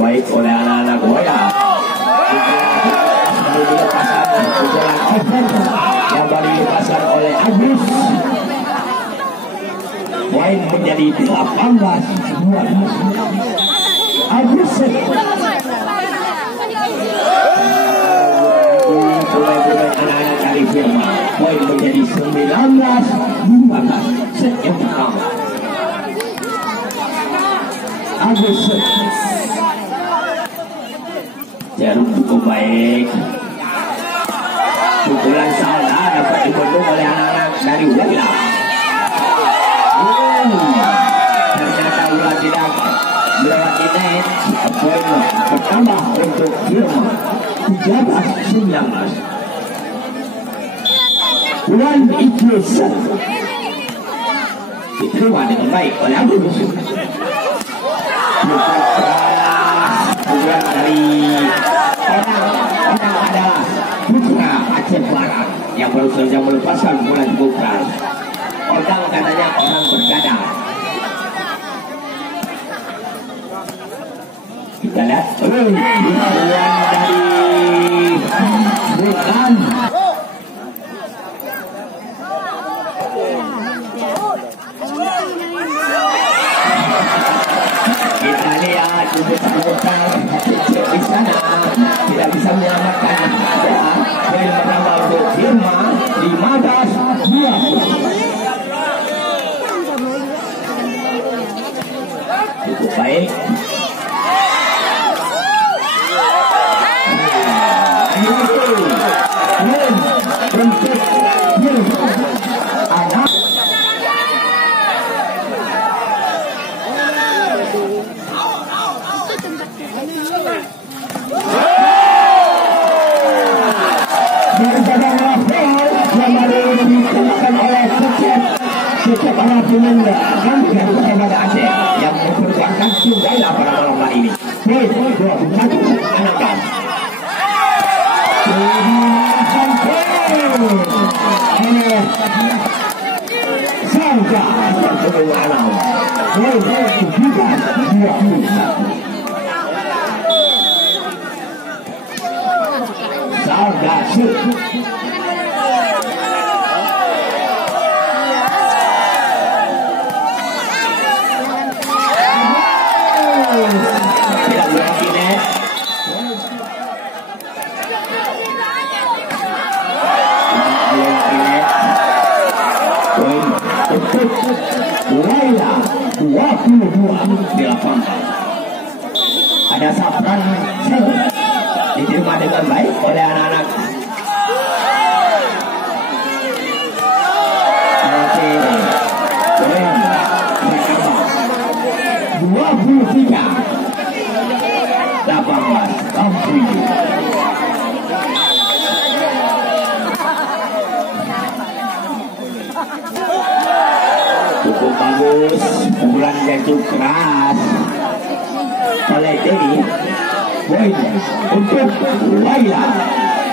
baik oleh anak-anak bola. Yang baru dipasang oleh Agus. Poin menjadi 18-12. Agus mulai anak-anak dari Firma. Poin menjadi 19-15. Set yang pertama. Agus jarum cukup baik. Pukulan salah dapat dibendung oleh anak-anak dari Wila. Ternyata Wila tidak melewati net. Poin bertambah untuk Firma 17-19. Pukulan Ikhlas diterima dengan baik oleh Agus. Pukulan dari orang adalah Putra Aceh Barat yang baru saja melepaskan bola cukup keras. Orang katanya orang bergadang. Kita lihat pukulan dari Bukan. Kita lihat bukan di sana tidak bisa menyelamatkan keadaan. Poin pertama untuk Firma 15-20. Cukup baik. Yang memperkuatkan Sundailah pada lomba ini. Laila 22 di lapangan. Ada Safran diterima dengan baik oleh anak-anak. Oke, 23 18 Kampri. Cukup bagus, pukulan jatuh keras oleh Dedi. Poin untuk Laila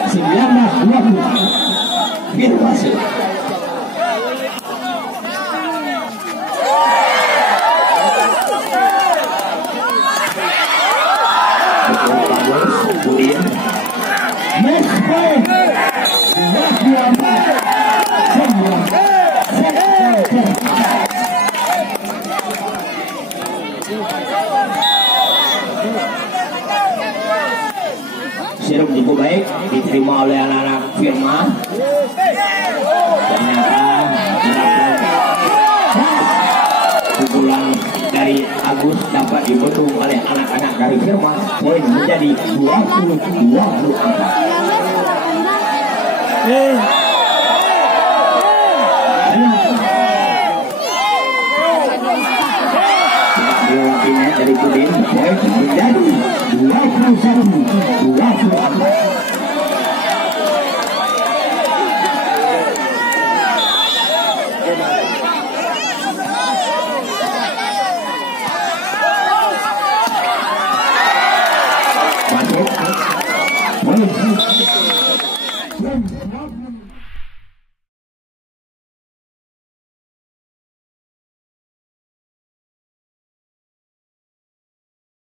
19-20. Firma cukup bagus, Udin. Match point 24-19. Sirup cukup baik diterima oleh anak-anak Firma. Ternyata pukulan dari Agus dapat dibendung oleh anak-anak dari Firma. Poin menjadi 20-24. Dari Kudin, poin menjadi 21-24. Masuk.